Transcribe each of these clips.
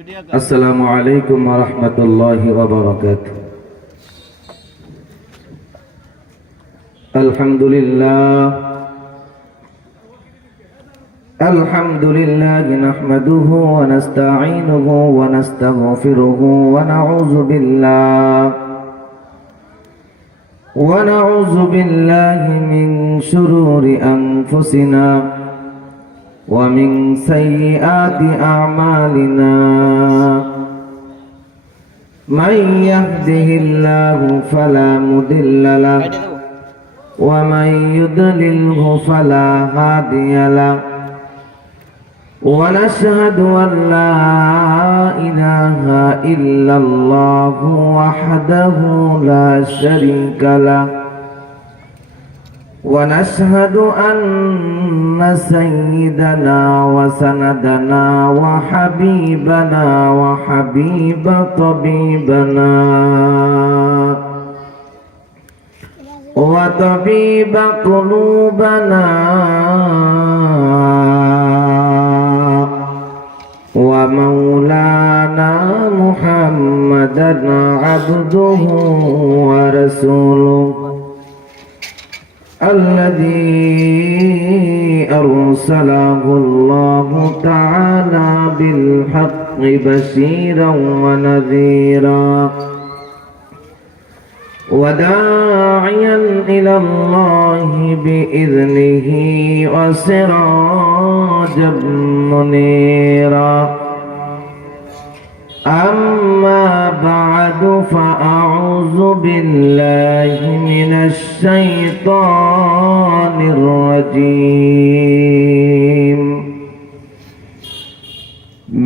السلام عليكم ورحمة الله وبركاته. الحمد لله نحمده ونستعينه ونستغفره ونعوذ بالله من شرور أنفسنا ومن سيئات أعمالنا. من يهده الله فلا مضل له ومن يضلله فلا هادي له. ونشهد أن لا إله إلا الله وحده لا شريك له. ونشهد أن سيدنا وسندنا وحبيبنا وحبيب طبيبنا وطبيب قلوبنا ومولانا محمدا عبده ورسوله الذي أرسله الله تعالى بالحق بشيرا ونذيرا وداعيا إلى الله بإذنه وسراجا منيرا. أما بعد فأعوذ بالله من الشيطان الرجيم.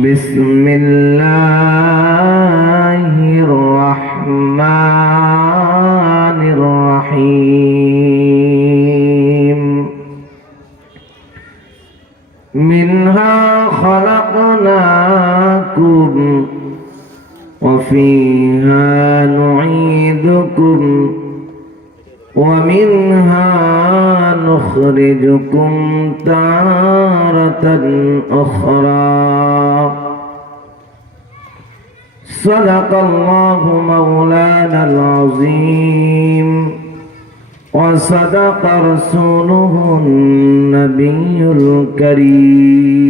بسم الله الرحمن الرحيم. منها خلقناكم وفيها نعيدكم ومنها نخرجكم تارة أخرى. صدق الله مولانا العظيم وصدق رسوله النبي الكريم.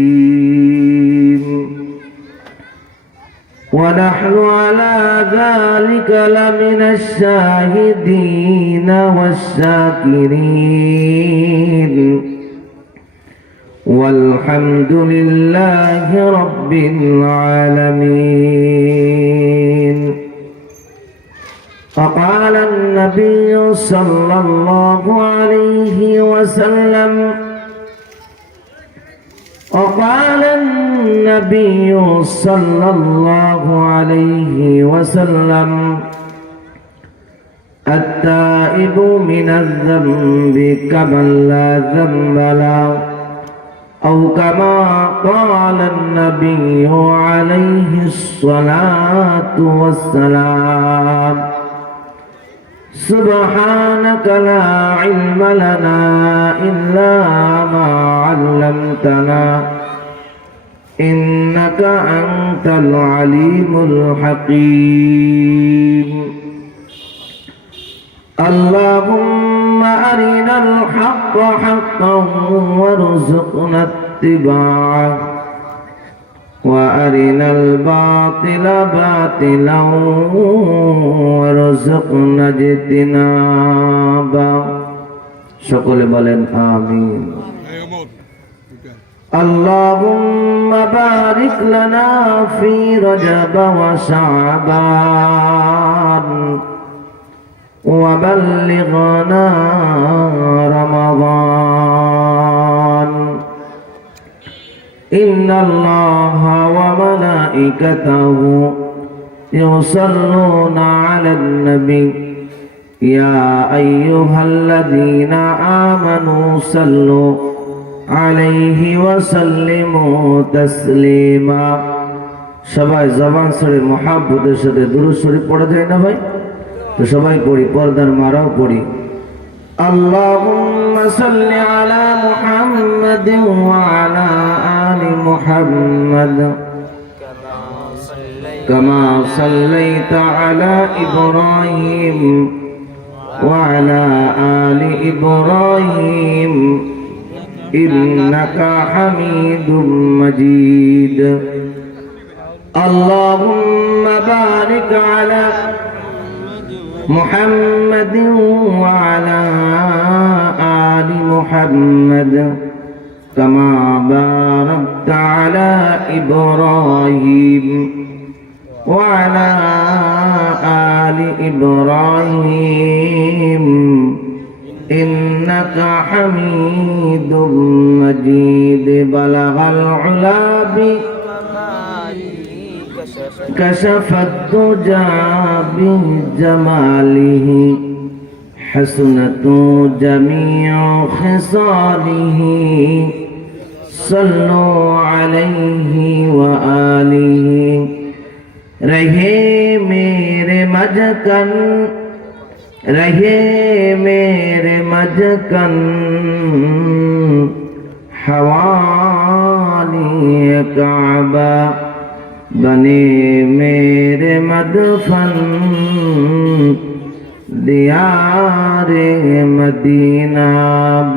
ونحن على ذلك لمن الشاهدين والشاكرين والحمد لله رب العالمين. فقال النبي صلى الله عليه وسلم وقال النبي صلى الله عليه وسلم التائب من الذنب كمن لا ذنب له أو كما قال النبي عليه الصلاة والسلام. سبحانك لا علم لنا إلا ما علمتنا إنك أنت العليم الحكيم. اللهم أرنا الحق حقا وارزقنا اتباعه وأرنا الباطل باطلا وارزقنا اجتنابه. সকলে বলেন আমিন। اللهم بارك لنا في رجب وشعبان وبلغنا رمضان. إن الله وملائكته يصلون على النبي يا أيها الذين آمنوا صلوا عليه وسلموا تسليما. সবাই জবান ছেড়ে মুহাব্বতের সাথে দুরূদ শরীফ পড়া যায় না ভাই? তো সবাই পড়ি, পর্দার মারাও পড়ি। اللهم صل على محمد وعلى آل محمد كما صليت على إبراهيم وعلى آل إبراهيم إنك حميد مجيد اللهم بارك على محمد وعلى آل محمد كما باركت على إبراهيم وعلى آل إبراهيم إنك حميد مجيد بلغ العلا كشف الدجى بجماله حسنة جميع خصاله صلوا عليه وآله رہے میرے مجکن رہے میرے مجکن حوالی کعبہ بنے میرے مدفن دیار مدینہ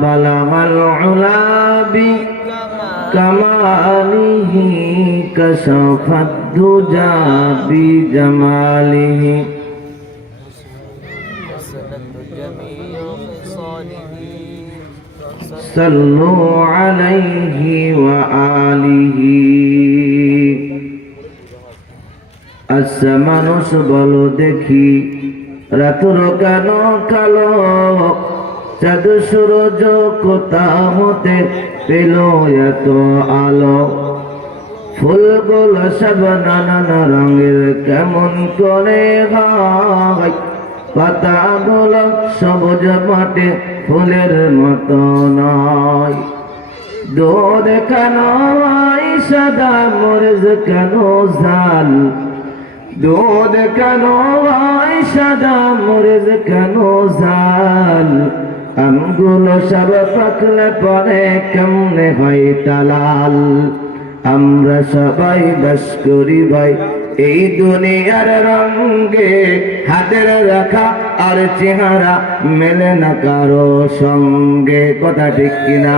بلغ العلا بکمالہ کشف الدجى بجماله صلوا عليه وآله আচ্ছা মানুষ বলো দেখি রাতুর কেন কালো চাঁদ সূরজ কোথা হতে পেল এত আলো ফুলগুলো সব নানান রঙের কেমন করে হয় পাতাগুলো সবুজ মাঠে ফুলের মতো নয় দুধ কেন সাদা মরিচ কেন জাল দুধ কেন সাদা মরিচ কেন জাল আমগুলো সব পাকলে পরে কেমনে হয় তালাল আমরা সবাই বাস করি ভাই এই দুনিয়ার রঙে হাতের রাখা আর চেহারা মেলে না কারো সঙ্গে কথা ঠিক কিনা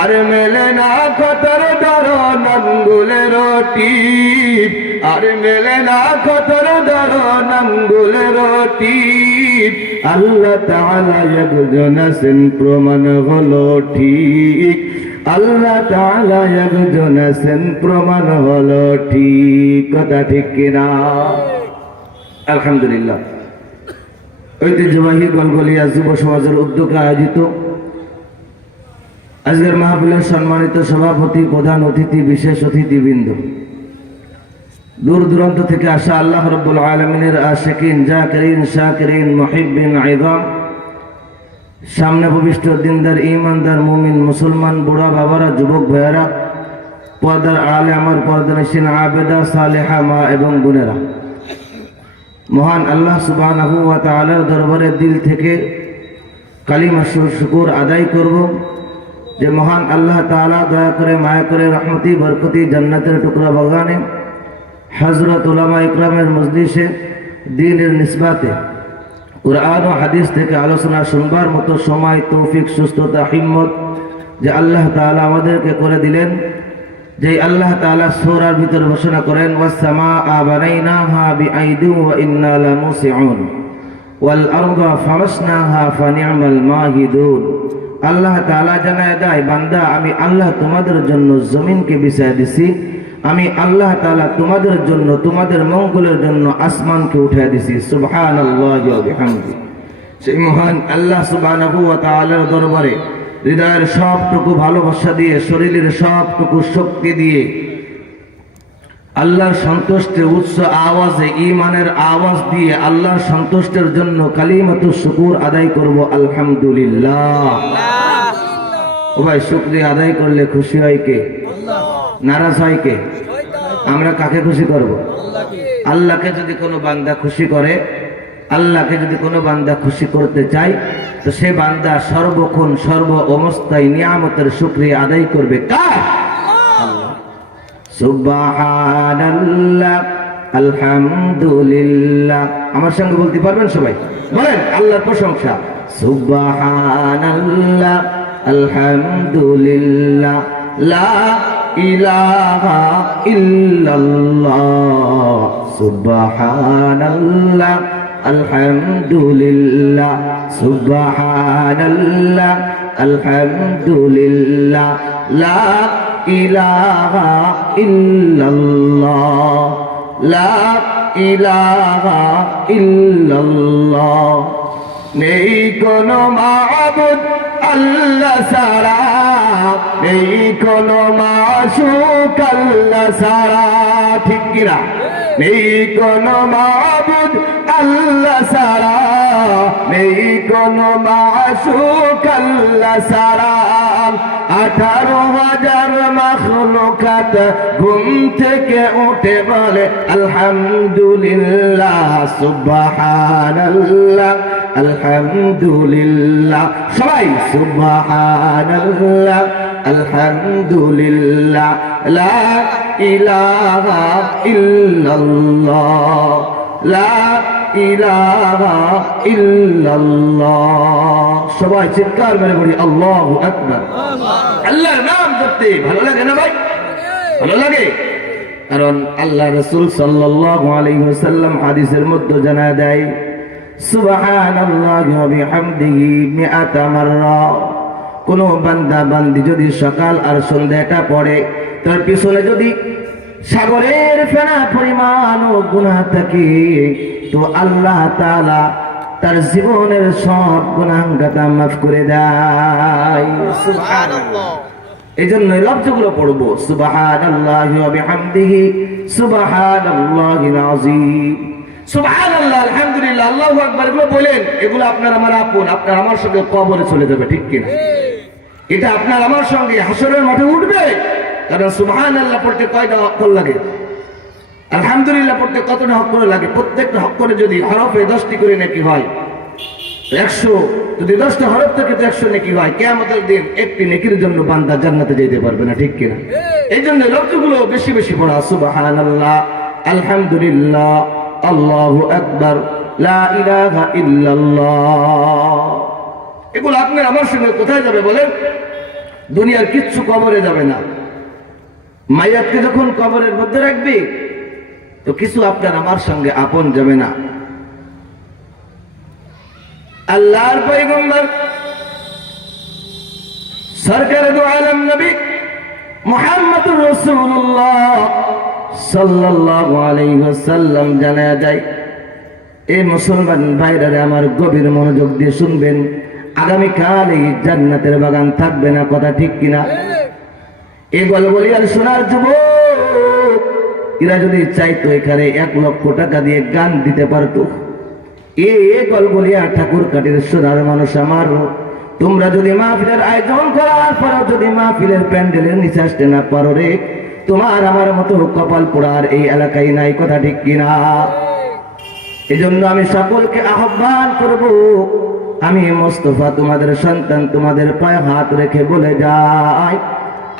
আর মেলে না কতর ধরন আঙ্গুলের টিপ আর মেলে না কতর ধরন আঙ্গুলের টিপ আল্লাহ তাআলা একজন আছেন প্রমাণ হলো ঠিক আল্লাহ তাআলা একজন আছেন প্রমাণ হলো ঠিক কথা ঠিক কিনা আলহামদুলিল্লাহ ঐতিহ্যবাহী গলগলিয়া যুব সমাজের উদ্যোগে আয়োজিত আজকের মাহফিলের সম্মানিত সভাপতি প্রধান অতিথি বিশেষ অতিথিবৃন্দ দূর দূরান্ত থেকে আসা আল্লাহ রাব্বুল আলামিনের আশিকিন জাকিরিন শাকিরিন মুহিব্বিন আযম সামনে ভবিষ্ঠ দিনদার ইমানদার মুমিন মুসলমান বুড়া বাবারা যুবক ভাইয়েরা পর্দার আলে আমার পর্দানিসীন আবেদা সালেহা মা এবং বোনেরা মহান আল্লাহ সুবহানাহু ওয়া তাআলার দরবারে দিল থেকে কালিমা শুকর আদায় করব যে মহান আল্লাহ তাআলা দয়া করে মায়া করে রহমতি বরকতি জান্নাতের টুকরা বাগানে হযরত উলামা ইকরামের মজলিসে দ্বীনের নিসবাতে কুরআন ও হাদিস থেকে আলোচনা শুনবার মতো সময় তৌফিক সুস্থতা হিম্মত যে আল্লাহ তাআলা আমাদেরকে করে দিলেন যে আল্লাহ তাআলা সূরার ভিতর ঘোষণা করেন ওয়াস-সামাআ বানাইনাহা বিআইদিন ওয়া ইন্না লামুসিউন ওয়াল আরদা ফারাশনাহা ফানি'মাল মাহিদুন আল্লাহ তাআলা জানায় দেয় বান্দা আমি আল্লাহ তোমাদের জন্য জমিনকে বিছায় দিছি আমি আল্লাহ তাআলা তোমাদের জন্য তোমাদের মঙ্গলের জন্য আসমানকে উঠায় দিছি সুবহানাল্লাহি ওয়া বিহামদি সেই মহান আল্লাহ সুবহানাহু ওয়া তাআলার দরবারে হৃদয়ের সবটুকু ভালোবাসা দিয়ে শরীরের সবটুকু শক্তি দিয়ে আল্লাহর সন্তুষ্টির উচ্চ আওয়াজে ঈমানের আওয়াজ দিয়ে আল্লাহর সন্তুষ্টির জন্য কালিমাতুশ শুকর আদায় করব আলহামদুলিল্লাহ। ও ভাই শুকরিয়া আদায় করলে খুশি হয় কে? নারাজ হয় কে? আমরা কাকে খুশি করব? আল্লাহকে যদি কোনো বান্দা খুশি করে, আল্লাহকে যদি কোনো বান্দা খুশি করতে চায় তো সে বান্দা সর্বক্ষণ সর্ব অবস্থায় নিয়ামতের শুকরিয়া আদায় করবে কার? আল্লাহ। সুবহানাল্লাহ আলহামদুলিল্লাহ। আমার সঙ্গে বলতে পারবেন সবাই? বলেন আল্লাহর প্রশংসা। সুবহানাল্লাহ, আলহামদুলিল্লাহ, লা ইলাহা ইল্লাল্লাহ। সুবহানাল্লাহ, আলহামদুলিল্লাহ, সুবহানাল্লাহ, আলহামদুলিল্লাহ, লা ইলাহা ইল্লাল্লাহ, লা ইলাহা ইল্লাল্লাহ। নেই কোনো মাবুদ আল্লাহ ছাড়া, নেই কোনো মাশূক আল্লাহ ছাড়া, ঠিক কিনা? নেই কোনো মাবুদ আল্লাহ ছাড়া, নেই কোনো মাশূক আল্লাহ ছাড়া। 18,000 মাখলুকাত ঘুম থেকে উঠে বলে আলহামদুলিল্লাহ, সুবহানাল্লাহ, আলহামদুলিল্লাহ। সবাই সুবহানাল্লাহ, আলহামদুলিল্লাহ, লা ইলাহা ইল্লাল্লাহ, লা ইলাহা ইল্লাল্লাহ। সবাই চিৎকার মেরে বলি আল্লাহু আকবার। আল্লাহর নাম করতে ভালো লাগে না ভাই? ভালো লাগে, কারণ আল্লাহ রাসূল সাল্লাল্লাহু আলাইহি ওয়াসাল্লাম হাদিসের মধ্যে জানা দেয় সুবহানাল্লাহি ওয়া বিহামদিহি মিআতা মাররা। কোন বান্দা বান্দি যদি সকাল আর সন্ধ্যাটা পড়ে, তার পিছনে যদি সাগরের ফেনা পরিমাণ গুনাহ থাকে, তো আল্লাহ তাআলা তার জীবনের সব গুনাহগাতা মাফ করে দেয়। সুবহানাল্লাহ। এজন্য লফজগুলো পড়বো সুবহানাল্লাহি ওয়া বিহামদিহি সুবহানাল্লাহিল আযীম। সুবহানাল্লাহ, আলহামদুলিল্লাহ, আল্লাহু আকবার এগুলো বলেন। এগুলো আপনার আমার আপন, আপনার আমার সঙ্গে কবরে চলে যাবে, ঠিক কিনা? এটা আপনার আমার সঙ্গে হাসরের মাঠে উঠবে। কারণ সুবহানাল্লাহ পড়তে কয়টা অক্ষর লাগে? আলহামদুলিল্লাহ পড়তে কতটা অক্ষর লাগে? প্রত্যেকটা অক্ষরে যদি হরফে 10টি করে নেকি হয়, 100, যদি 10টা হরফ থেকে তো 100 নেকি হয়। কিয়ামতের দিন একটি নেকির জন্য বান্দা জান্নাতে যেতে পারবে না, ঠিক কিনা? এই জন্য লফজগুলো বেশি বেশি পড়া। সুবহানাল্লাহ, আলহামদুলিল্লাহ, আল্লাহু আকবার, লা ইলাহা ইল্লাল্লাহ। এগুলো আপনার আমার সঙ্গে কোথায় যাবে বলেন? দুনিয়ার কিচ্ছু কবরে যাবে না। মাইয়াতকে যখন কবরের মধ্যে রাখবে, তো কিছু আপনার আমার সঙ্গে আপন যাবে না। আল্লাহর পয়গম্বর সরকার দু আলম নবী মুহাম্মদুর রাসূলুল্লাহ সাল্লাল্লাহু আলাইহি ওয়াসাল্লাম জানায়া যায়, এই মুসলমান ভাইরা আমার গভীর মনোযোগ দিয়ে শুনবেন, আগামীকাল এই জান্নাতের বাগান থাকবে না, কথা ঠিক কিনা? এই গলগলিয়ার সোনার যুবক এরা যদি চাইতো এখানে 1 লক্ষ টাকা দিয়ে গান দিতে পারতো। এই গলগলিয়া ঠাকুর কাটির সোনার মানুষ আমার, তোমরা যদি মাহফিলের আয়োজন করার পরও যদি মাহফিলের প্যান্ডেলের নিচে আসতে না পারো রে, তোমার আমার মতো কপাল পোড়ার এই এলাকায় নাই, কথা ঠিক কিনা? এজন্য আমি সকলকে আহ্বান করব, আমি মোস্তফা তোমাদের সন্তান, তোমাদের পায়ে হাত রেখে বলে যাই,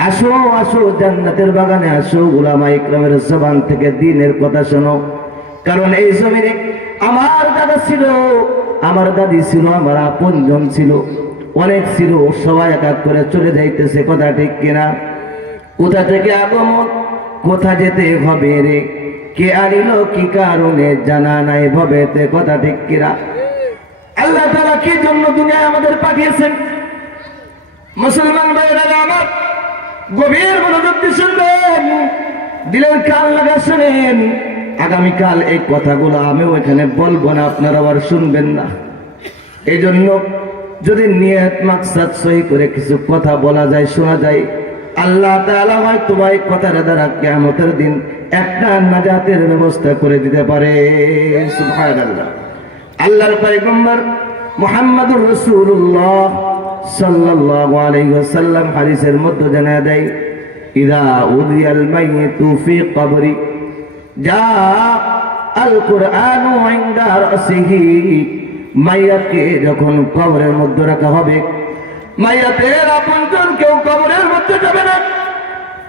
আসো আসো জান্নাতের বাগানে আসো। উলামা ইকরামের জবান থেকে দ্বীনের কথা শোনো। কারণ এই জমিনে আমার দাদা ছিল, আমার দাদি ছিল, আমার আপনজন ছিল, অনেক ছিল, সবাই এক এক করে চলে যাইতেছে, কথা ঠিক কিনা? কোথা থেকে আগমন, কোথা যেতে হবে রে, কে আনিল কি কারণে জানা নাই ভবেতে, কথা ঠিক কিনা? আল্লাহ তাআলা কি জন্য দুনিয়ায় আমাদের পাঠিয়েছেন? মুসলমান ভাইরা আমার গভীর মনোযোগ দিয়ে শুনবেন, দিলের কান লাগা শুনেন। আগামীকাল এই কথাগুলো আমিও এখানে বলবো না, আপনারা আবার শুনবেন না। এই জন্য যদি নিয়ত মাকসাদ সহি করে কিছু কথা বলা যায়, শোনা যায়, আল্লাহ তাআলা হয়তো এই কথার দ্বারা কিয়ামতের দিন একটা নাজাতের ব্যবস্থা করে দিতে পারে। সুবহানাল্লাহ। আল্লাহর পয়গম্বর মুহাম্মদুর রাসূলুল্লাহ সাল্লাল্লাহু আলাইহি ওয়াসাল্লাম হাদিসের মধ্যে জানায় দেয়, ইযা উদিয়াল মাইয়িতু ফি কবরি যা আল কুরআনু ইনদা রাসিহি। মাইয়াতকে যখন কবরের মধ্যে রাখা হবে, মাইয়াতের আপনজন কেউ কবরের মধ্যে যাবে না,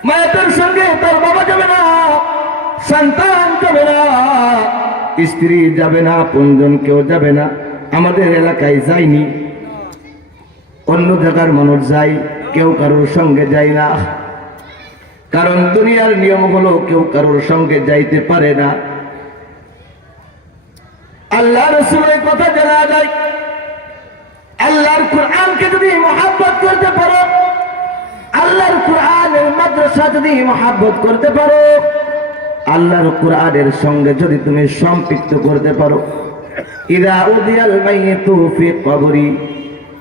মাইয়াতের সঙ্গে তার বাবা যাবে না, সন্তান যাবে না, স্ত্রী যাবে না, আপনজন কেউ যাবে না। আমাদের এলাকায় যায়নি, অন্য জায়গার মানুষ যায়, কেউ কারোর সঙ্গে যায় না। কারণ দুনিয়ার নিয়ম হলো কেউ কারোর সঙ্গে যাইতে পারে না। আল্লাহ রাসূলের কথা জানা যায়, আল্লাহর কোরআনকে যদি মহব্বত করতে পারো, আল্লাহর কোরআনের মাদ্রাসা যদি মহব্বত করতে পারো, আল্লাহর কোরআনের সঙ্গে যদি তুমি সম্পৃক্ত করতে পারো, ইদা উদিয়াল মাইয়িতু ফি কবরি,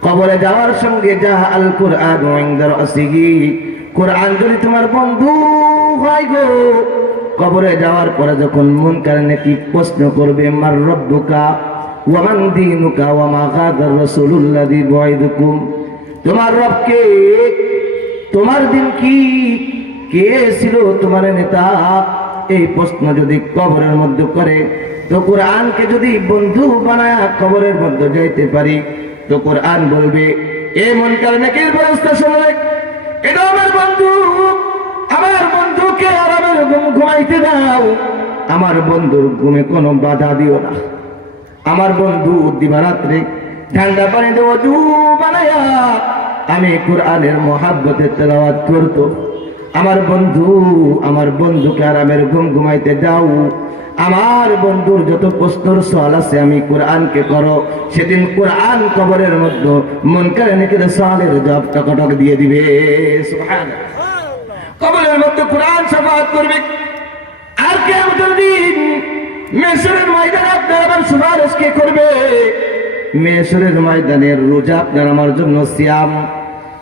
কবরে যাওয়ার সঙ্গে যা আল কোরআন ইনদা রাসিহি, কোরআন যদি তোমার বন্ধু হয় গো, কবরে যাওয়ার পরে যখন মুনকার নাকির প্রশ্ন করবে, মার রব্বুকা ওয়া মান দীনুকা ওয়া মা গাদার রাসূলুল্লাযী বুইদুকুম, তোমার রব কে, তোমার দিন কি, কে ছিল তোমার নেতা, এই প্রশ্ন যদি কবরের মধ্যে করে, তো কোরআনকে যদি বন্ধু বানায়া কবরের মধ্যে যাইতে পারি, তো কোরআন বলবে এ মুনকার নাকির ব্যবস্থা শুনে, এটা আমার বন্ধু, আমার বন্ধুকে আরামের ঘুম ঘুমাইতে দাও, আমার বন্ধুর ঘুমে কোনো বাধা দিও না। আমার বন্ধু দিবারাত্রে ঠান্ডা পানি দেওয়া ওযু বানায়া আমি কোরআনের মহাব্বতের তেলাওয়াত করতো। আমার বন্ধুকে আরামের ঘুম ঘুমাইতে দাও। আমার বন্ধুর যত প্রশ্নের সওয়াল আছে আমি কোরআনকে করো, সেদিন কোরআন কবরের মধ্যে মুনকার নাকির সওয়ালের জবাব টকটক দিয়ে দিবে। সুবহানাল্লাহ। কবরের মধ্যে কোরআন শাফাআত করবে। আর কিয়ামতের দিন মেশরের ময়দানে আপনার আমার সুপারিশ কে করবে? মেশরের ময়দানের রোজা আপনার আমার জন্য সিয়াম,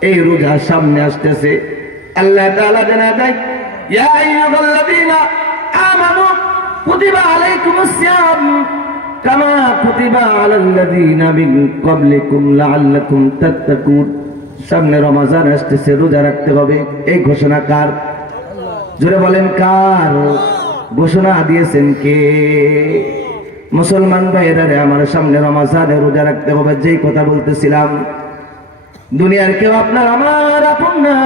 এই রোজা সামনে আসতেছে। আল্লাহ তাআলা জানা দেয়, ইয়া আইয়ুহাল্লাযীনা আমানু কুতিবা আলাইকুমুস সিয়াম কামা কুতিবা আলাল্লাযীনা মিন ক্বাবলিকুম লাআল্লাকুম তাত্তাকুন। সামনে রমজান আসতেছে, রোজা রাখতে হবে। এই ঘোষণা কার? জোরে বলেন কার? ঘোষণা দিয়েছেন কে? মুসলমান ভাইরা রে আমার, সামনে রমজানে রোজা রাখতে হবে। যেই কথা বলতেছিলাম, দুনিয়ার কেউ আপনার আমার আপন না,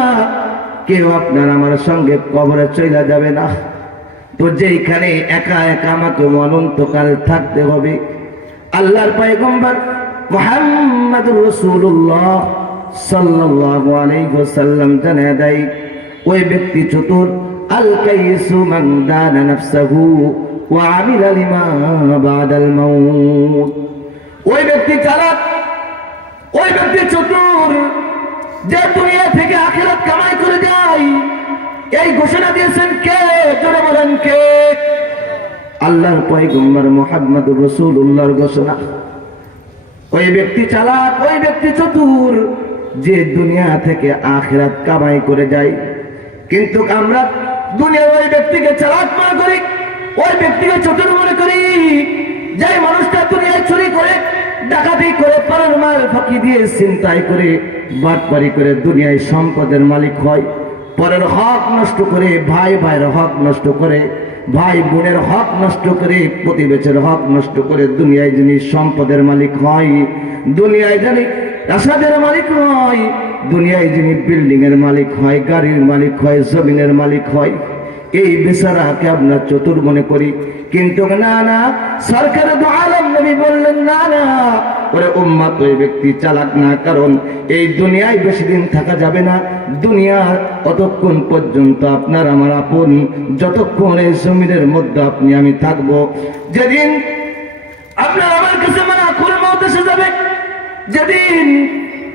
কেউ আপনার আমার সঙ্গে কবরে চলে যাবে না। তো যেইখানে একা একা আমাকে অনন্তকাল থাকতে হবে, আল্লাহর পয়গম্বর মুহাম্মদুর রাসূলুল্লাহ সাল্লাল্লাহু আলাইহি ওয়াসাল্লাম জানায় দেয়, ওই ব্যক্তি চতুর, আল কাইসু মান দানা নাফসাহু ওয়া আমিলা লিমা বাদাল মাউত। ওই ব্যক্তি চালাক, ওই ব্যক্তি চতুর, যে দুনিয়া থেকে আখিরাত কামাই করে যায়। এই ঘোষণা দিয়েছেন কে? জোরে বলেন কে? আল্লাহর পয়গম্বর মুহাম্মদুর রাসূলুল্লাহর ঘোষণা। ওই ব্যক্তি চালাক, ওই ব্যক্তি চতুর, যে দুনিয়া থেকে আখিরাত কামাই করে যায়। কিন্তু আমরা দুনিয়ার ওই ব্যক্তিকে চালাক মনে করি, ওই ব্যক্তিকে চতুর মনে করি। যে মানুষটা দুনিয়ায় চুরি করে, ডাকাতি করে, পরের মাল ফাঁকি দিয়ে ছিনতাই করে, বাটপারি করে দুনিয়ায় সম্পদের মালিক হয়, পরের হক নষ্ট করে, ভাই ভাইয়ের হক নষ্ট করে, ভাই বোনের হক নষ্ট করে, প্রতিবেশের হক নষ্ট করে দুনিয়ায় যিনি সম্পদের মালিক হয়, দুনিয়ায় যিনি রাসাদের মালিক হয়, দুনিয়ায় যিনি বিল্ডিং এর মালিক হয়, গাড়ির মালিক হয়, জমিনের মালিক হয়, এই বেচারাকে আমরা চতুর মনে করি। কিন্তু না না, সরকার দু আলম নবী বললেন, না না, ওরে উম্মত, ওই ব্যক্তি চালাক না, কারণ এই দুনিয়ায় বেশি দিন থাকা যাবে না। দুনিয়া অতক্ষণ পর্যন্ত আপনার আমার আপন, যতক্ষণ এই জমিনের মধ্যে আপনি আমি থাকবো। যেদিন আপনার আমার কাছে মালাকুল মউত এসে যাবে, যেদিন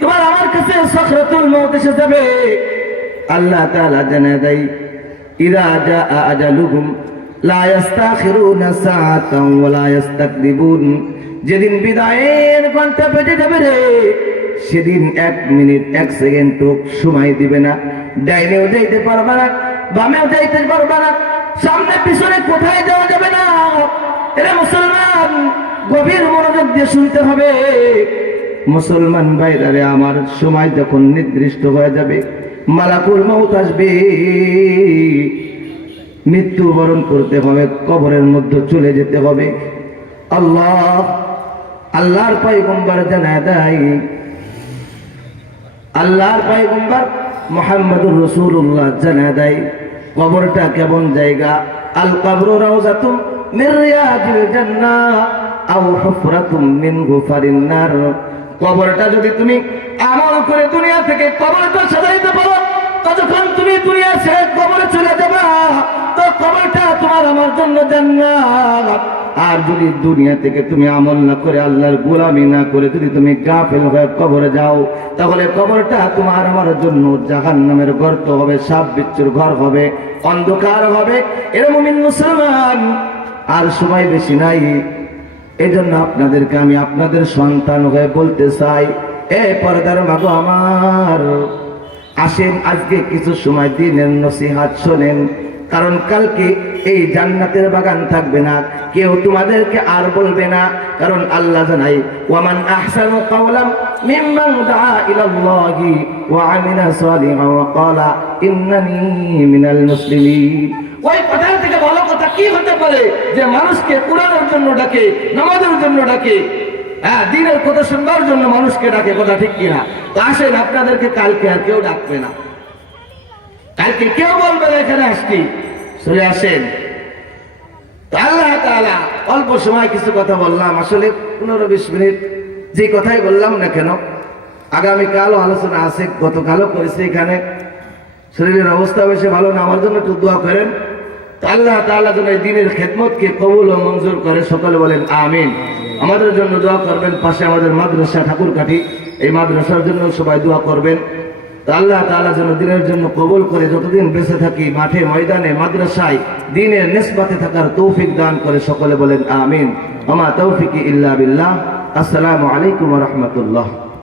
তোমার আমার কাছে সাকরাতুল মউত এসে যাবে, আল্লাহ তাআলা জানায় দেয়, ইযা জাআ আজালুহুম লা ইস্তাখিরুনা সাআতান ওয়া লা ইস্তাকদিবুন। যেদিন বিদায়ের ঘন্টা বেজে যাবে রে, সেদিন 1 মিনিট 1 সেকেন্ড সময় দিবে না। ডাইনেও যাইতে পারবে না, বামেও যাইতে পারবে না, সামনে পিছনে কোথায় যাওয়া যাবে না। এরে মুসলমান, গভীর মনোযোগ দিয়ে শুনতে হবে। মুসলমান ভাইরা রে আমার, সময় যখন নির্দিষ্ট হয়ে যাবে, মালাকুল মউত আসবে, মৃত্যুবরণ করতে হবে, কবরের মধ্যে চলে যেতে হবে। আল্লাহর পয়গম্বর জানায় দেয়, আল্লাহর পয়গম্বর মুহাম্মদুর রাসূলুল্লাহ জানায় দেয়, কবরটা কেমন জায়গা। আল কবরু রাউযাতুম মির রিয়াদিল জান্নাহ আও হুফরাতুম মিন গুফারিন নার। কবরটা যদি তুমি আমল করে দুনিয়া থেকে কবরটা সাজাইতে পারো, ততক্ষণ তুমি দুনিয়া ছেড়ে কবরে চলে যাবা, তো কবরটা তোমার আমার জন্য জান্নাত। আর যদি দুনিয়া থেকে তুমি আমল না করে আল্লাহর গোলামি না করে যদি তুমি গাফেল হয়ে কবরে যাও, তাহলে কবরটা তোমার আমার জন্য জাহান্নামের গর্ত হবে, সাপ বিচ্ছুর ঘর হবে, অন্ধকার হবে। এর মুমিন মুসলমান, আর সময় বেশি নাই। এই জন্য আপনাদেরকে আমি আপনাদের সন্তান হয়ে বলতে চাই, এ পর্দার মাগো আমার, আসেন আজকে কিছু সময় দিনের নসিহত শোনেন। কারণ কালকে এই জান্নাতের বাগান থাকবে না, কেউ তোমাদেরকে আর বলবে না। কারণ আল্লাহ জানাই, ওয়ামান আহসানু কাওলাম মিম্মান দাআ ইলাল্লাহি ওয়া আমিলা সালিহান ওয়া ক্বালা ইন্নানী মিনাল মুসলিমিন। ওই কথা থেকে ভালো কথা কি হতে পারে যে মানুষকে কুরআনের জন্য ডাকে, নামাজের জন্য ডাকে, দ্বীনের কথা শুনবার জন্য মানুষকে ডাকে, কথা ঠিক কিনা? তো আসেন, আপনাদেরকে কালকে আর কেউ ডাকবে না, কালকে কেউ বলবে না এখানে আসছি, চলে আসেন। তো আল্লাহ তাআলা অল্প সময় কিছু কথা বললাম, আসলে 15-20 মিনিট যে কথাই বললাম না কেন, আগামীকালও আলোচনা আছে, গতকালও করেছি। এখানে শরীরের অবস্থা বেশি ভালো না, আমার জন্য একটু দোয়া করেন। তো আল্লাহ তাআলা যেন এই দ্বীনের খেদমতকে কবুল ও মঞ্জুর করে, সকলে বলেন আমিন। আমাদের জন্য দোয়া করবেন। পাশে আমাদের মাদ্রাসা ঠাকুরকাঠি, এই মাদ্রাসার জন্য সবাই দোয়া করবেন। তো আল্লাহ তাআলা যেন দ্বীনের জন্য কবুল করে যতদিন বেঁচে থাকি মাঠে ময়দানে মাদ্রাসায় দ্বীনের নিসবতে থাকার তৌফিক দান করে, সকলে বলেন আমিন। ওয়া মা তৌফিকি ইল্লা বিল্লাহ। আসসালামু আলাইকুম ওয়া রাহমাতুল্লাহ।